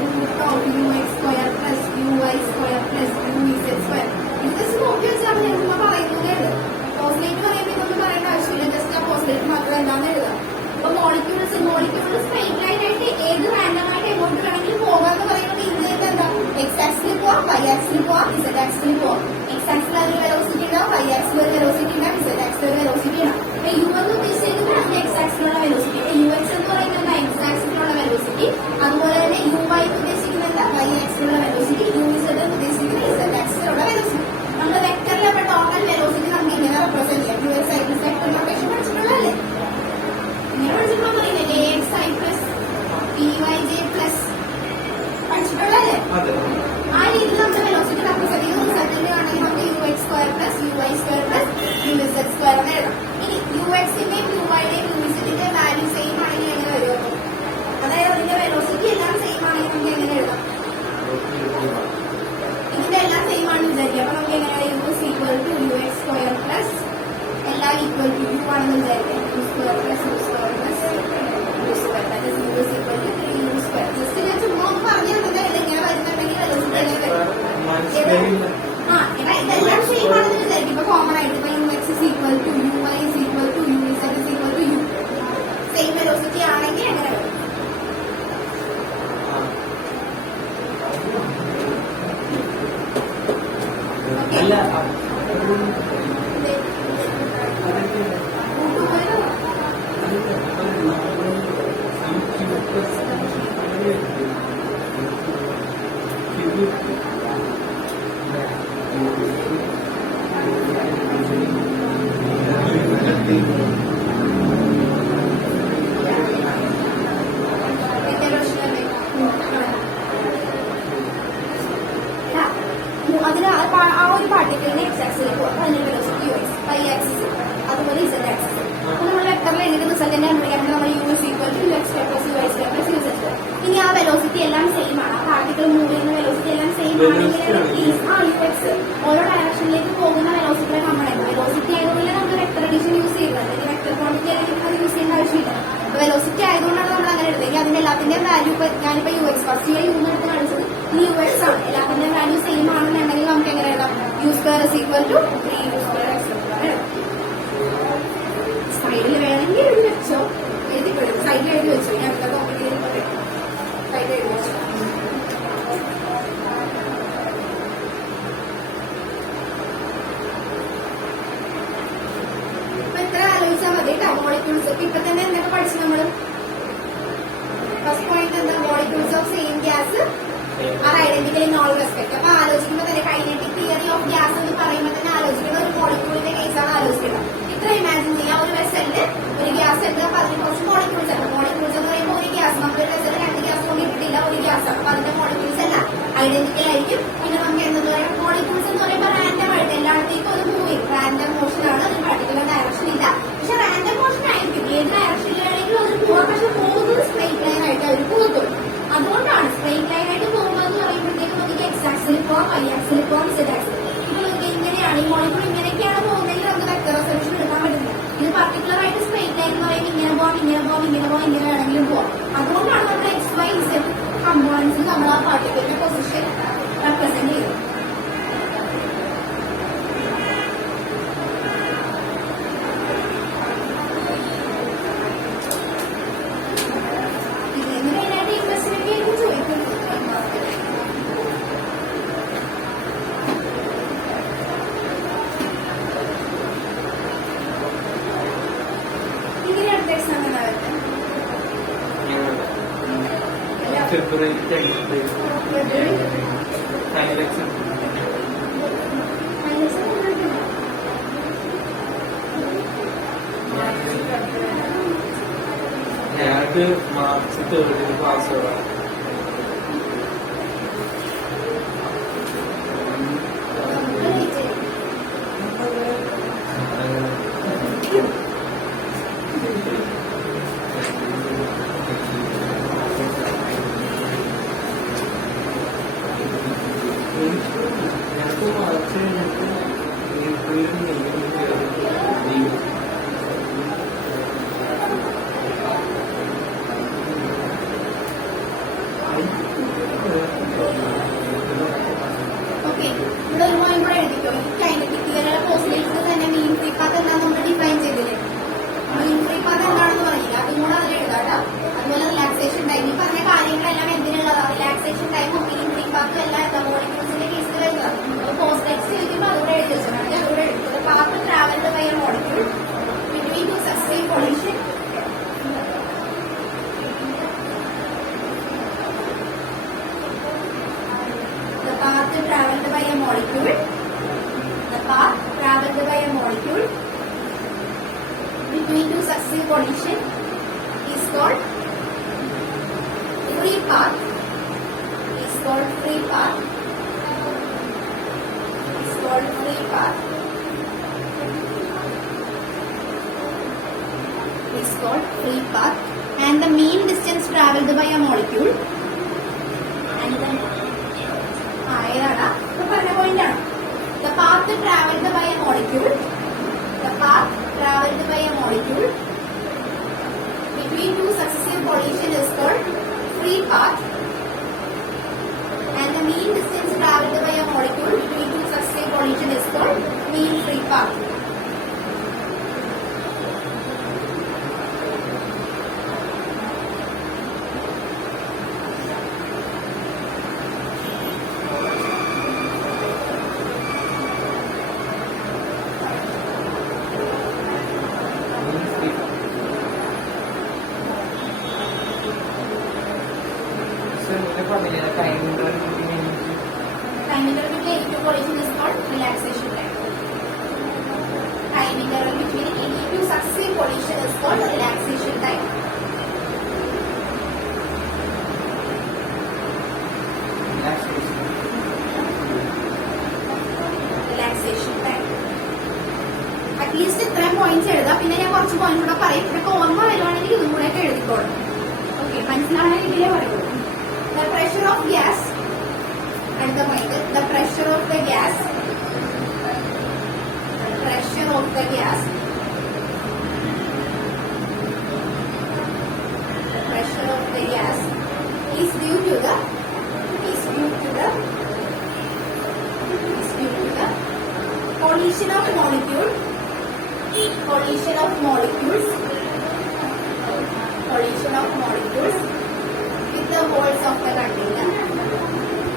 U X square plus U Y square plus U Z square. ഇത് just നോക്കി വെച്ചാൽ ഞങ്ങൾ പറയുന്നതേ ഉള്ളൂ. പോസ്ലേറ്റ് പറയുമ്പോൾ ഇതൊന്നും പറയേണ്ട ആവശ്യമില്ല, ജസ്റ്റ് ആ പോസ്ലേറ്റ് മാത്രം എന്താണെന്ന് എഴുതാം. അപ്പൊ മോളിക്യൂൾസ് സ്ട്രെയിറ്റ് ലൈൻ ആയിട്ട് ഏത് റാൻഡമായിട്ട് എങ്ങോട്ട് വേണമെങ്കിലും പോകാന്ന് പറയുന്നത് ഇതിലേക്ക് എന്താ? എക്സ് ആക്സിൽ പോവാം, വൈ ആക്സിൽ പോവാം, ഇസഡ് ആക്സിൽ പോവാം. എക്സ് ആക്സിൽ ഒരു വെലോസിറ്റി ഉണ്ടാവും, വൈ ആക്സിൽ ഒരു വെലോസിറ്റി ഉണ്ടാവും, ഇസഡ് ആക്സിൽ ഒരു വെലോസിറ്റി ഉണ്ടാവും. അപ്പൊ യു എന്ന് ഉദ്ദേശിക്കുന്നത് അതിന്റെ എക്സ് ആക്സിലുള്ള വെലോസിറ്റി. യു എക്സ് എന്ന് പറയുന്നത് എക്സ് ആക്സിലുള്ള വെലോസിറ്റി. അതുപോലെ തന്നെ യു വൈ ഉദ്ദേശിക്കുന്നത് വൈ ആക്സിലുള്ള വെലോസിറ്റി, യു ഇസഡ് ഉദ്ദേശിക്കുന്നത് ഇസഡ് ആക്സിലുള്ള വെലോസിറ്റി. നമ്മൾ വെക്ടറിൽ അപ്പൊ ടോട്ടൽ വെലോസിറ്റി നമുക്ക് ഇങ്ങനെ റെപ്രസെന്റ് ചെയ്യാം. U X I plus vector notation പഠിച്ചിട്ടുള്ളതല്ലേ? ഇങ്ങനെ പഠിച്ചിട്ടുള്ള പറയില്ലേ, A X I plus P Y J plus പഠിച്ചിട്ടുള്ളതല്ലേ? ആ രീതിയിൽ നമ്മുടെ വെലോസിറ്റി റെപ്രസെന്റ് ചെയ്യുന്ന റിസൾട്ടിന്റെ ആണെങ്കിൽ നമുക്ക് U X square plus U Y square plus U Z square എന്ന് എഴുതാം. ഇനി യു എക്സിന്റെയും യു വൈയുടെയും യു ഇസഡിന്റെയും വാല്യൂ സെയിം ആണെങ്കിൽ എങ്ങനെ വരുമോ? അതായത് അതിന്റെ വെലോസിറ്റി എല്ലാം സെയിം ആണെങ്കിൽ നമുക്ക് എങ്ങനെ എഴുതാം? ഇതിന്റെ എല്ലാം സെയിം ആണെന്ന് വിചാരിക്കുക. അപ്പൊ നമുക്ക് എങ്ങനെ U is equal to U X square plus എല്ലാം ഈക്വൽ ടു യു ആണെന്ന് വിചാരിക്കാം. U square plus U square plus U square that is U is equal to U square. Just ഞാൻ ചുമ്മാ ഒന്ന് പറഞ്ഞു തന്നത് ഇതെങ്ങനെ വരുന്നുണ്ടെങ്കിൽ വെലോസിറ്റി എങ്ങനെ വരും? ഇതെല്ലാം സെയിം ആണെന്ന് വിചാരിക്കും. ഇപ്പൊ കോമൺ ആയിട്ട് ഇപ്പൊ u x is equal to u y is equal to u z is equal to u. Same velocity ആണെങ്കിൽ എങ്ങനെ വരും? അതിന് ആ ഒരു പാർട്ടിക്കലിന് എക്സ് ആക്സിൽ പോകാം, അതിന്റെ velocity U x, y axis, അതുപോലെ ഇസഡ് ആക്സിസ്. അപ്പൊ നമ്മൾ വെക്ടറിൽ എഴുതിയ റിസൾട്ടിന്റെ കണ്ടുപിടിക്കാൻ നമ്മൾ u is equal to U X square plus U Y square plus U Z square. ഇനി ആ വെലോസിറ്റി എല്ലാം സെയിം ആണ്, ആ പാർട്ടിക്കൽ മൂവ് ചെയ്യുന്ന വെലോസിറ്റി എല്ലാം സെയിം ആണെങ്കിൽ ആ യു എക്സ് ഓരോ ഡയറക്ഷനിലേക്ക് പോകുന്ന വെലോസിറ്റിയുടെ കമ്പണന്റ് വെലോസിറ്റി ആയതുകൊണ്ട് നമ്മൾ വെക്ടർ അഡീഷൻ യൂസ് ചെയ്യുന്നത്, അല്ലെങ്കിൽ വെക്ടർ ക്വാണ്ടിറ്റി ആണെങ്കിൽ അത് യൂസ് ചെയ്യേണ്ട ആവശ്യമില്ല. വെലോസിറ്റി ആയതുകൊണ്ടാണ് നമ്മൾ അങ്ങനെ എടുത്തത്. അതിന്റെ എല്ലാത്തിന്റെയും വാല്യൂ ഞാനിപ്പോ യു എക്സ് ഫസ്റ്റ് യു എടുത്ത് കാണിച്ചത് ഈ യു എക്സ് ആണ്. എല്ലാത്തിന്റെയും വാല്യൂ സെയിം ആണെന്നുണ്ടെങ്കിൽ നമുക്ക് എങ്ങനെ എഴുതാം? U square is equal to 3 u square x square. സൈഡിൽ വേണമെങ്കിൽ എഴുതി വെച്ചോ, സൈഡിൽ എഴുതി വെച്ചോ. ഞാൻ സൈഡിൽ എഴുതി വെച്ചോ. അപ്പൊ ഇത്ര ആലോചിച്ചാൽ മതി കേട്ടോ. മോളിക്യൂൾസ് ഇപ്പൊ തന്നെ എന്തൊക്കെ പഠിച്ചു നമ്മള്? ഫസ്റ്റ് പോയിന്റ് എന്താ? Molecules of same gas are identical in all respect. അപ്പൊ ആലോചിക്കുമ്പോൾ തന്നെ കൈനറ്റിക് തിയറി ഓഫ് ഗ്യാസ് എന്ന് പറയുമ്പോൾ തന്നെ ആലോചിക്കേണ്ട ഒരു മോളിക്യൂളിന്റെ കേസാണ് ആലോചിക്കുന്നത്. ഇത്ര ഇമാജിൻ ചെയ്യാം, ഒരു വെസലില് ഒരു ഗ്യാസ് ഉണ്ട്, അപ്പൊ അതിന് കുറച്ച് മോളിക്യൂൾസ് ഉണ്ട്. മോളിക്യൂൾസ് എന്ന് പറയുമ്പോൾ ഒരു ഗ്യാസ്, നമ്മുടെ വെസലിൽ 2 ഗ്യാസ് കൊണ്ട് ഇട്ടിട്ടില്ല, ഒരു ഗ്യാസ്. അപ്പൊ അതിന്റെ മോളിക്യൂൾസ് എല്ലാം ഐഡന്റിക്കൽ ആയിരിക്കും. പിന്നെ നമുക്ക് എന്തെന്ന് പറയാം, മോളിക്യൂൾസ് എന്ന് പറയുമ്പോൾ റാൻഡം ആയിട്ട് എല്ലായിടത്തേക്കും ഒരു മൂവിങ് റാൻഡം മോഷൻ ആണ്, ഒരു പർട്ടിക്കുലർ ഡയറക്ഷൻ ഇല്ല. പക്ഷെ റാൻഡം മോഷൻ ആയിരിക്കും, ഏത് ഡയറക്ഷനിലാണെങ്കിലും അതിന് പോവാം. പക്ഷെ പോകുന്നത് സ്ട്രെയിറ്റ് ലൈൻ ആയിട്ട് അവർ പോകത്തുള്ളൂ. അതുകൊണ്ടാണ് സ്ട്രെയിറ്റ് ലൈൻ ആയിട്ട് പോകുന്നത് എന്ന് പറയുമ്പോഴത്തേക്കും നമുക്ക് എക്സ് ആക്സിൽ പോവാം, വൈ ആക്സിൽ പോവാം, സെഡ് ആക്സിൽ. ഇപ്പൊ ഇങ്ങനെയാണ് ഈ മോളിക്യൂൾ ഇങ്ങനെയൊക്കെയാണ് പോകുന്നതെങ്കിൽ നമുക്ക് വെക്ടർ സൊല്യൂഷൻ എടുക്കാൻ പറ്റില്ല. ഇത് പർട്ടിക്കുലർ ആയിട്ട് സ്ട്രെയിറ്റ് ലൈൻ എന്ന് പറയുമ്പോൾ ഇങ്ങനെ പോവാം, ഇങ്ങനെ പോവാം, ഇങ്ങനെ പോവാം, ഇങ്ങനെ വേണമെങ്കിലും പോവാം. അതുകൊണ്ടാണ് നമ്മുടെ എക്സ് വൈ സെഡ് കമ്പോണൻസ് നമ്മൾ ആ പാർട്ടിക്കിളിന്റെ പൊസിഷൻ റെപ്രസെന്റ് ചെയ്തത്. February 10th. Final exam. ഞങ്ങൾക്ക് മാർച്ച് 3 ക്ലാസ് വരാം. Between two successive collisions is called free path. Is called free path. Is called free path. Is called free path. And the mean distance travelled by a molecule. And then, the path travelled by a molecule. The path travelled by a molecule between two successive collisions is called free path, and the mean distance travelled by a molecule between two successive collisions is called mean free path. Time interval between two collisions is called relaxation time. Time interval between any two successive collisions is called relaxation time. Relaxation time. At least 3 points എഴുതാം. പിന്നെ ഞാൻ കുറച്ച് point കൂടെ പറയും. ഇതൊക്കെ ഓർമ്മ വരുവാണെങ്കിൽ ഇതും കൂടെ ഒക്കെ എഴുതിക്കോളും. ഓക്കെ, മനസ്സിലാണെങ്കിൽ ഇതിലേ പറയുള്ളൂ. The pressure of gas and the point. The pressure of the gas. The pressure of the gas. The pressure of the gas is due to the collision of molecules. Collision of molecules. Collision of molecules. With the walls of the container.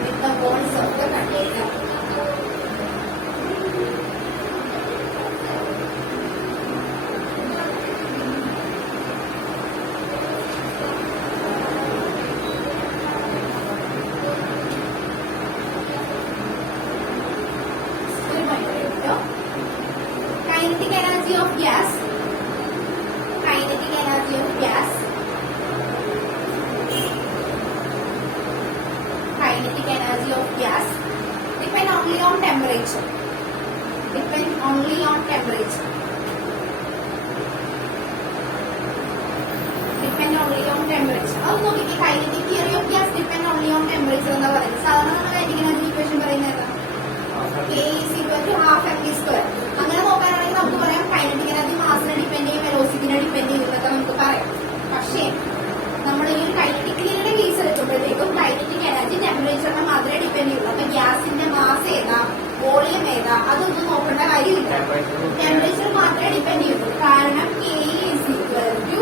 With the walls of the container. kinetic energy of gas depend only on temperature. Depend only on temperature. Depend only on temperature. അത് നോക്കിക്കേ, kinetic theory of gas depend only on temperature എന്നാ പറയുന്നത്. സാധാരണ നമ്മൾ kinetic energy equation പറയുന്നത് K is equal to half mv square. അങ്ങനെ നോക്കാനാണെങ്കിൽ നമുക്ക് പറയാം kinetic energy മാസിനെ ഡിപ്പെൻഡ് ചെയ്യും, വെലോസിറ്റിനെ ഡിപ്പെൻഡ് ചെയ്യും എന്നൊക്കെ നമുക്ക് പറയാം. പക്ഷേ നമ്മൾ ഈ kinetic theoryയുടെ കേസ് എടുക്കുമ്പോഴത്തേക്കും kinetic energy ടെമ്പറേച്ചറിനെ മാത്രമേ ഡിപ്പെൻഡ് ചെയ്യുള്ളൂ. അപ്പൊ ഗ്യാസിന്റെ മാസ് ഏതാ, വോളിയം ഏതാ, അതൊന്നും നോക്കേണ്ട കാര്യമില്ല. ടെമ്പറേച്ചർ മാത്രമേ ഡിപ്പെൻഡ് ചെയ്യുള്ളൂ. കാരണം K is equal to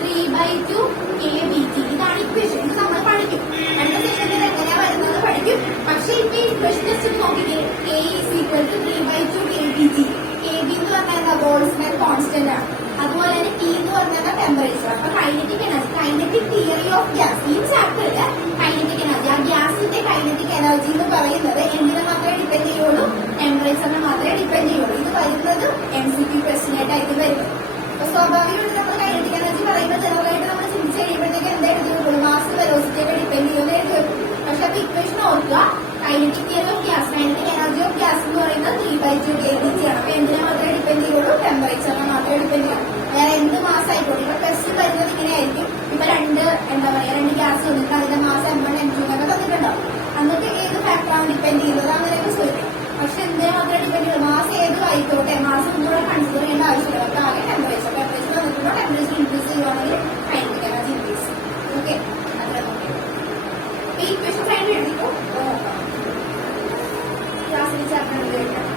3/2 kBT. ഇതാണ് ഇക്വേഷൻ. ഇത് നമ്മൾ പഠിക്കും, അടുത്ത സെഷനിൽ എങ്ങനെയാ വരുന്നത് പഠിക്കും. പക്ഷെ ഇപ്പൊ ഇക്വേഷൻ ജസ്റ്റ് നോക്കിക്കേ, K is equal to 3/2 kBT. kB എന്ന് പറഞ്ഞാൽ എന്താ, ബോൾട്സ്മാൻ കോൺസ്റ്റന്റ് ആണ്. അതുപോലെ തന്നെ T എന്ന് പറഞ്ഞാൽ ടെമ്പറേച്ചർ. അപ്പൊ kinetic energy, kinetic theory of gas, ഈ ചാപ്റ്ററില് കൈനറ്റിക് എനർജി, ആ ഗ്യാസിന്റെ കൈനറ്റിക് എനർജി എന്ന് പറയുന്നത് എന്തിനെ മാത്രമേ ഡിപ്പെൻഡ് ചെയ്യുള്ളൂ, ടെമ്പറേച്ചറിനെ മാത്രമേ ഡിപ്പെൻഡ് ചെയ്യുള്ളൂ. ഇത് വരുന്നത് MCQ ക്വസ്റ്റ്യൻ ആയിട്ടായിരിക്കും വരുന്നത്. അപ്പൊ സ്വാഭാവികമായിട്ട് നമ്മൾ കൈനറ്റിക് എനർജി പറയുമ്പോൾ ജനറലായിട്ട് നമ്മൾ ചിന്തിച്ച് കഴിയുമ്പോഴത്തേക്ക് എന്താ എഴുതുള്ളൂ, മാസ് വെലോസിറ്റിയൊക്കെ ഡിപ്പെൻഡ് ചെയ്യുന്നത് എഴുതി വെക്കും. പക്ഷെ അപ്പൊ ഇക്വേഷൻ ഓർക്കുക, kinetic theory of gas, kinetic energy of gas എന്ന് പറയുന്നത് 3/2 kBT ആണ്. അപ്പൊ എന്തിനെ മാത്രമേ ഡിപ്പെൻഡ് ചെയ്യുള്ളൂ, ടെമ്പറേച്ചറിനെ മാത്രമേ ഡിപ്പെൻഡ് ചെയ്യുള്ളൂ. വേറെ എന്ത് മാസം ആയിക്കോട്ടെ. ഇപ്പൊ ക്വസ്റ്റ്യൻ വരുന്നത് ഇങ്ങനെയായിരിക്കും, ഇപ്പൊ രണ്ട് ഗ്യാസ് വന്നിട്ട് അതിന്റെ മാസം M1 M2 എന്നൊക്കെ തന്നിട്ടുണ്ടാവും. അന്നൊക്കെ ഏത് ഫാക്ടറാണ് ഡിപ്പെൻഡ് ചെയ്യുന്നത് അങ്ങനെയൊക്കെ ചോദിക്കും. പക്ഷെ എന്തിനെ മാത്രമേ ഡിപ്പെൻഡ് ചെയ്യുള്ളൂ, മാസം ഏത് ആയിക്കോട്ടെ, മാസം ഒന്നുകൂടെ കൺസിഡർ ചെയ്യേണ്ട ആവശ്യമില്ല. അപ്പൊ ആകെ ടെമ്പറേച്ചർ വന്നിട്ടുണ്ടോ, ടെമ്പറേച്ചർ ഇൻക്രീസ് ചെയ്യുവാണെങ്കിൽ കൈനറ്റിക് എനർജി ഇൻക്രീസ് ചെയ്യും. ഓക്കെ, അത്ര നോക്കിയോ. ഈ ഇക്വേഷൻ ഫ്രണ്ട് എഴുതിക്കോ, ക്ലാസ്സിൽ ചേർക്കാൻ കേൾക്കാം.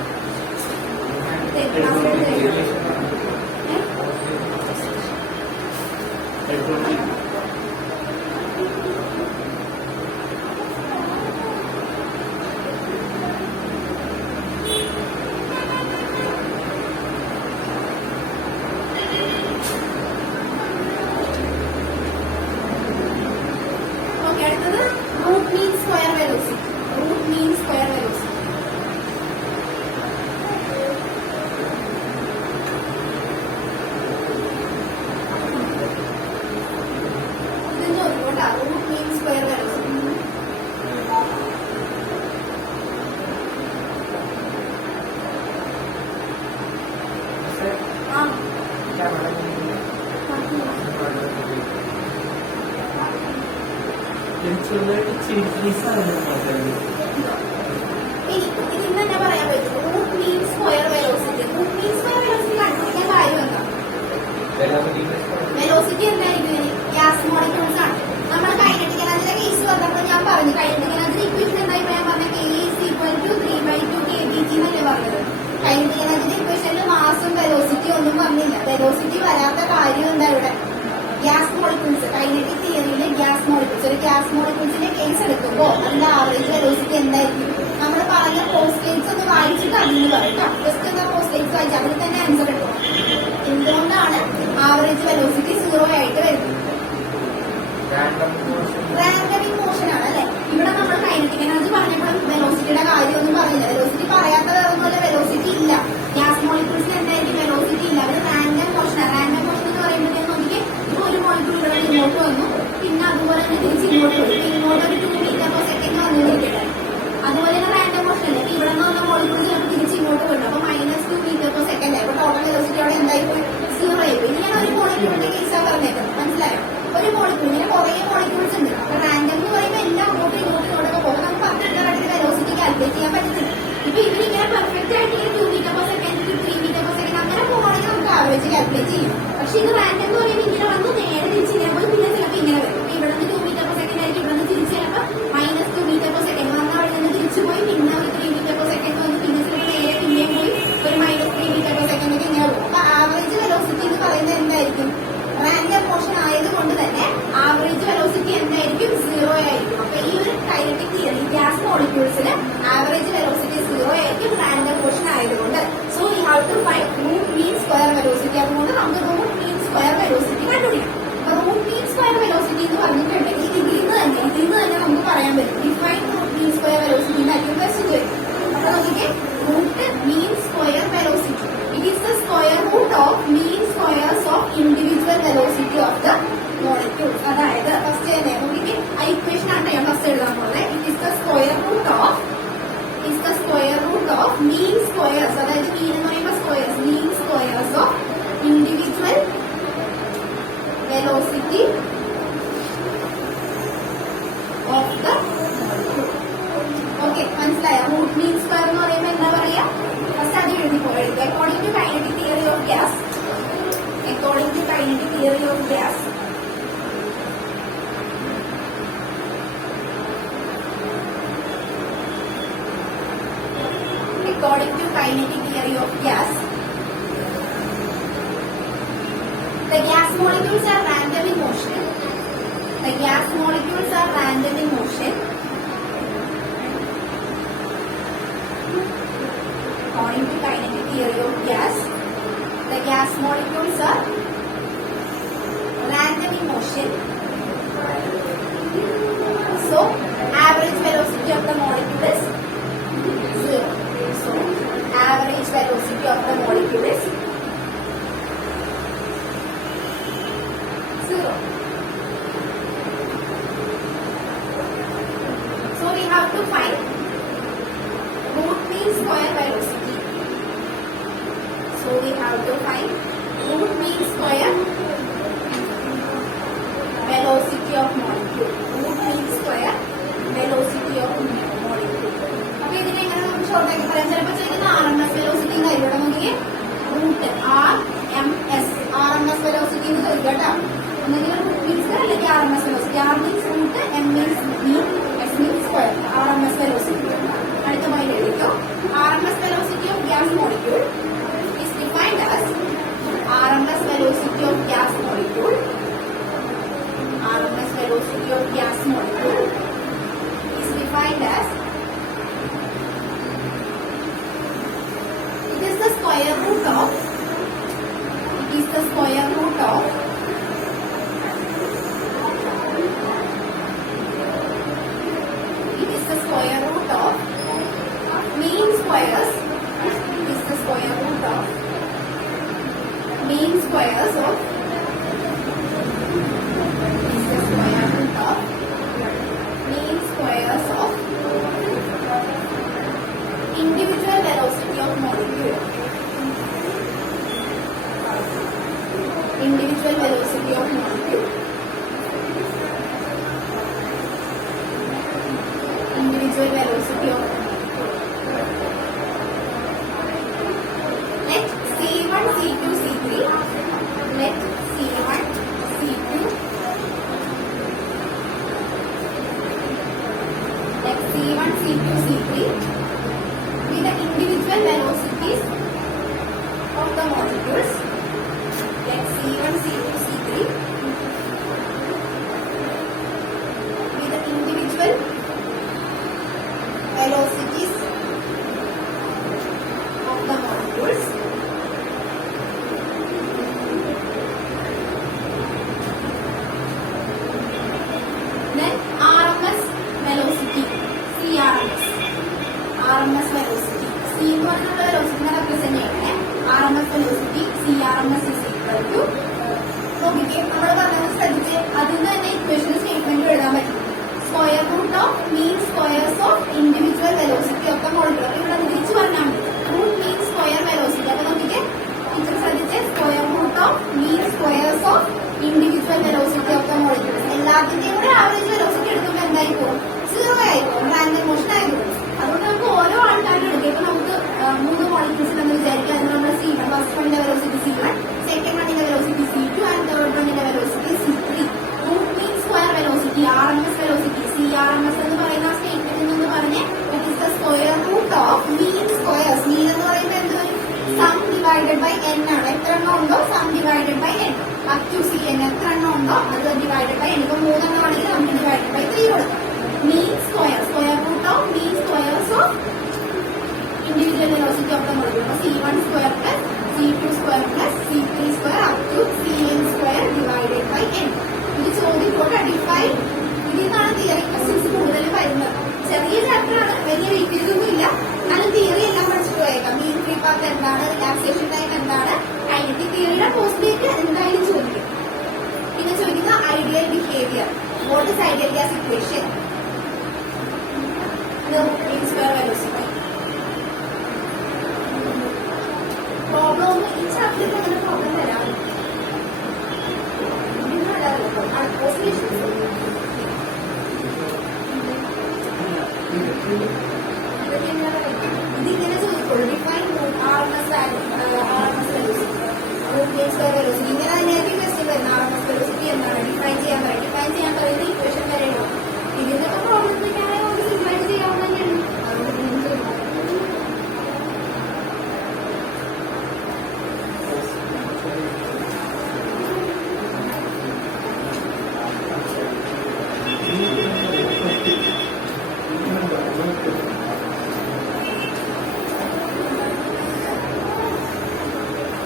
അടുത്തത് root mean square velocity. Root mean square velocity ഇത് നോക്കിക്കോട്ടാ. റൂട്ട് മീൻ സ്ക്വയർ വെലോസിറ്റി ഇതിന് തന്നെ പറയാൻ പറ്റും. Root mean square velocity, root mean square velocity കണ്ടുപിടിക്കാൻ കാര്യം എന്താ, വെലോസിറ്റി എന്തായിരിക്കും, ഗ്യാസ് മോളിക്യൂൾസ് ആണ്. നമ്മൾ കൈനറ്റിക് എനർജിയുടെ കേസ് പറഞ്ഞപ്പോൾ ഞാൻ പറഞ്ഞു, കൈനറ്റിക് എനർജി ഇക്വേഷൻ എന്തായി ഞാൻ പറഞ്ഞ K is equal to 3/2 kBT എന്നല്ലേ പറഞ്ഞത്. കൈനറ്റിക് എനർജിയുടെ ഇക്വേഷനിൽ മാസും വെലോസിറ്റി ഒന്നും പറഞ്ഞില്ല. വെലോസിറ്റി വരാത്ത കാര്യം എന്താ ഇവിടെ, ഗ്യാസ് മോളിക്യൂൾസ്. കൈനറ്റിക് തിയറിയിലെ ഗ്യാസ് മോളിക്യൂൾസ്, ഒരു ഗ്യാസ് മോളിക്യൂൾസിന്റെ കേസ് എടുക്കുമ്പോൾ അതിന്റെ ആവറേജ് വെലോസിറ്റി എന്തായിരിക്കും, നമ്മൾ പറഞ്ഞ പോസ്റ്റേറ്റ്സ് ഒന്ന് വായിച്ചിട്ട് അതിന് പറയും. ജസ്റ്റ് എന്താ പോസ്റ്റേറ്റ്സ് വായിച്ചാൽ അതിൽ തന്നെ ആൻസർ കിട്ടും. എന്തുകൊണ്ടാണ് ആവറേജ് വെലോസിറ്റി 0 ആയിട്ട് വരുന്നത്, റാൻഡമിങ് മോഷൻ ആണ് അല്ലെ. ഇവിടെ നമ്മൾ കൈനറ്റിക് എനർജി പറഞ്ഞപ്പോഴും വെലോസിറ്റിയുടെ കാര്യമൊന്നും പറഞ്ഞില്ല. വെലോസിറ്റി പറയാത്ത വേറൊന്നുമല്ല, വെലോസിറ്റി ഇല്ല. ഗ്യാസ് മോളിക്യൂൾസിന് എന്തായിരിക്കും, വെലോസിറ്റി ഇല്ല. അവർ റാൻഡം മോഷനാണ്. റാൻഡം മോഷൻ എന്ന് പറയുമ്പോഴത്തേക്ക് നോക്കിക്ക്, ഇപ്പൊ ഒരു മോളിക്യൂൾ ഇവിടെ ഇങ്ങോട്ട് വന്നു, പിന്നെ അതുപോലെ തന്നെ തിരിച്ച് ഇങ്ങോട്ട് പോയി, ഇങ്ങോട്ട് ഒരു 2 മീറ്റർ/സെക്കൻഡ് വന്നിരിക്കട്ടെ. അതുപോലെ തന്നെ റാൻഡം മോഷൻ അല്ലേ, ഇവിടെ നിന്ന് വന്ന മോളിക്യൂൾ ചിലപ്പോൾ തിരിച്ച് ഇങ്ങോട്ട് പോയിട്ട് അപ്പൊ -2 മീറ്റർ/സെക്കൻഡ് ആയി. അപ്പൊ ടോട്ടൽ വെലോസിറ്റി അവിടെ എന്തായി പോയി, 0 ആയി പോയി. ഇങ്ങനെ ഒരു മോളിക്യൂളിന്റെ കേസാ പറഞ്ഞേക്കുന്നത്, മനസ്സിലായോ. ഒരു മോളിക്യൂൾ, ഇങ്ങനെ കുറെ മോളിക്യൂൾസ് ഉണ്ട്. അപ്പൊ റാൻഡം എന്ന് പറയുമ്പോൾ എല്ലാം അങ്ങോട്ടും ഇങ്ങോട്ടൊക്കെ പോകും. നമുക്ക് പർട്ടിക്കുലർ ആയിട്ട് വെലോസിറ്റി കാൽക്കുലേറ്റ് ചെയ്യാൻ പറ്റുന്നില്ല. ഇപ്പൊ ഇവരിങ്ങനെ പെർഫെക്റ്റ് ആയിട്ട് 2 metre second according to kinetic theory of gas. According to kinetic theory of gas, the gas molecules are random in motion. The gas molecules are random in motion. According to kinetic theory of gas, the gas molecules are random in motion. So, average velocity of the molecule is 0. So, average velocity of the molecule is 0. So, we have to find root mean square velocity. So, we have to find root mean square velocity of molecule. Root mean square velocity of molecule. അപ്പോൾ ഇതിനെ എങ്ങനെ നമുക്ക് short ആക്കി പറയാം? ചിലപ്പോൾ ചെയ്യുന്ന RMS velocity ഇവിടെ നോക്കിയേ, റൂട്ട് RMS വെലോസിറ്റി എന്ന് ചോദിക്കാം കേട്ടോ. ഒന്നെങ്കിൽ റൂട്ട് മീൻ സ്ക്വയർ അല്ലെങ്കിൽ RMS velocity. R means root, M means mean, S means square. RMS velocity അടുത്ത പോയിന്റ് എഴുതിക്കോ. RMS velocity of gas molecule is defined as RMS velocity of gas molecule. RMS velocity of gas molecule is defined as it is the square root of mean squares. It is the square root of mean squares of individual velocity of molecule. Individual velocity of molecule. Individual velocity of molecule. Let C1, C2, C3. Let C1, C2. Let C1, C2, C3 be the individual velocities of the molecules. Let C1, C2, C3 be the individual velocities of the molecules. Then RMS velocity, RMS velocity. C എന്ന് പറഞ്ഞുള്ള വെലോസിറ്റിനെ represent ചെയ്യണേ. RMS velocity, CRMS is equal to, നോക്കിക്കേ നമ്മൾ പറഞ്ഞത് ശ്രദ്ധിച്ച് അതിൽ തന്നെ equation statement എഴുതാൻ പറ്റും. Square root of mean squares of individual velocity of the molecule. ഇവിടെ തിരിച്ചു പറഞ്ഞാൽ മതി റൂട്ട് മീൻ സ്ക്വയർ വെലോസിറ്റി. അപ്പൊ നോക്കിക്കേ ടീച്ചർ ശ്രദ്ധിച്ച് square root of mean squares of individual velocity of the molecules. എല്ലാത്തിന്റെയും കൂടെ ആവറേജ് വെലോസിറ്റി എടുക്കുമ്പോൾ എന്തായിരിക്കും? 0 ആയിരിക്കും. റാൻഡം മോഷൻ ആയിരിക്കും. അതുകൊണ്ട് നമുക്ക് ഓരോ ആൾക്കാരും എടുക്കും. ഇപ്പൊ നമുക്ക് 3 മോളിക്യൂൾസ് ഉണ്ടെന്ന് വിചാരിക്കുക. അതിന് നമ്മൾ C1, ഫസ്റ്റ് വണ്ണിന്റെ വെലോസിറ്റി C1, സെക്കൻഡ് വണ്ണിന്റെ വെലോസിറ്റി C2 ആൻഡ് തേർഡ് വണ്ണിന്റെ velocity C3. Root mean square velocity, RMS velocity, CRMS എന്ന് പറയുന്ന സ്റ്റേറ്റ്മെന്റിൽ നിന്ന് പറഞ്ഞ് it is the square root of mean squares. Mean എന്ന് പറയുമ്പോൾ എന്ത് വരും? സം ഡിവൈഡഡ് ബൈ n ആണ്. എത്ര എണ്ണം ഉണ്ടോ sum divided by n. Up to Cn എത്ര എണ്ണം ഉണ്ടോ അത് ഡിവൈഡഡ് ബൈ n. ഇപ്പൊ 3 എണ്ണം ആണെങ്കിൽ നമുക്ക് ഡിവൈഡഡ് ബൈ 3 കൊടുക്കാം. Mean square root of mean squares of individual velocity of the molecule. C1 square plus C2 square plus C3 square up to Cn square divided by n. ഇത് ചോദ്യത്തോടെ define. ഇതിനാണ് theory questions കൂടുതലും വരുന്നത്. ചെറിയ chapter ആണ്, വലിയ വെയിറ്റേജൊന്നും ഇല്ല. എന്നാലും theory എല്ലാം പഠിച്ചിട്ട് പോയേക്കാം. മീൻ ഫ്രീ പാത്ത് എന്താണ്, റിലാക്സേഷൻ ടൈം എന്താണ്, കൈനറ്റിക് തിയറിയുടെ പോസ്റ്റിലേക്ക് എന്തായാലും ചോദിക്കും. പിന്നെ ചോദിക്കുന്ന ideal behaviour. What is ideal gas equation? mean square velocity. Problem ഈ ചാപ്റ്ററിൽ അങ്ങനെ പ്രോബ്ലം വരാം. ഇതിങ്ങനെ ചോദിക്കുള്ളൂ. Define RMS velocity. ഇങ്ങനെ തന്നെയായിരിക്കും ക്വസ്റ്റ്യൻ വരുന്നത്. RMS വെലോസിറ്റി എന്താണ് ഡിഫൈൻ ചെയ്യാൻ പറയും. ഡിഫൈൻ ചെയ്യാൻ പറയുന്ന ഇക്വേഷൻ വരെ ഇടാം. ഇതിന്റെ പ്രോബ്ലം നമുക്ക് സിമ്പിളായിട്ട് ചെയ്യാവുന്ന തന്നെയാണ്.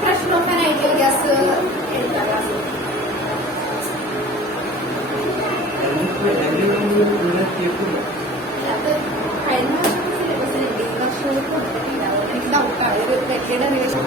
പ്രശ്നം ഓഫ് ആൻ ഐഡിയൽ ഗ്യാസ് എടുക്കാം ക്ലാസ്. അത് കഴിഞ്ഞ വർഷത്തെ സിലബസിലുണ്ട്, ഈ വർഷം എനിക്ക് ഡൗട്ടാണ്. ഒരു വെക്കേഡ് റിലേഷൻ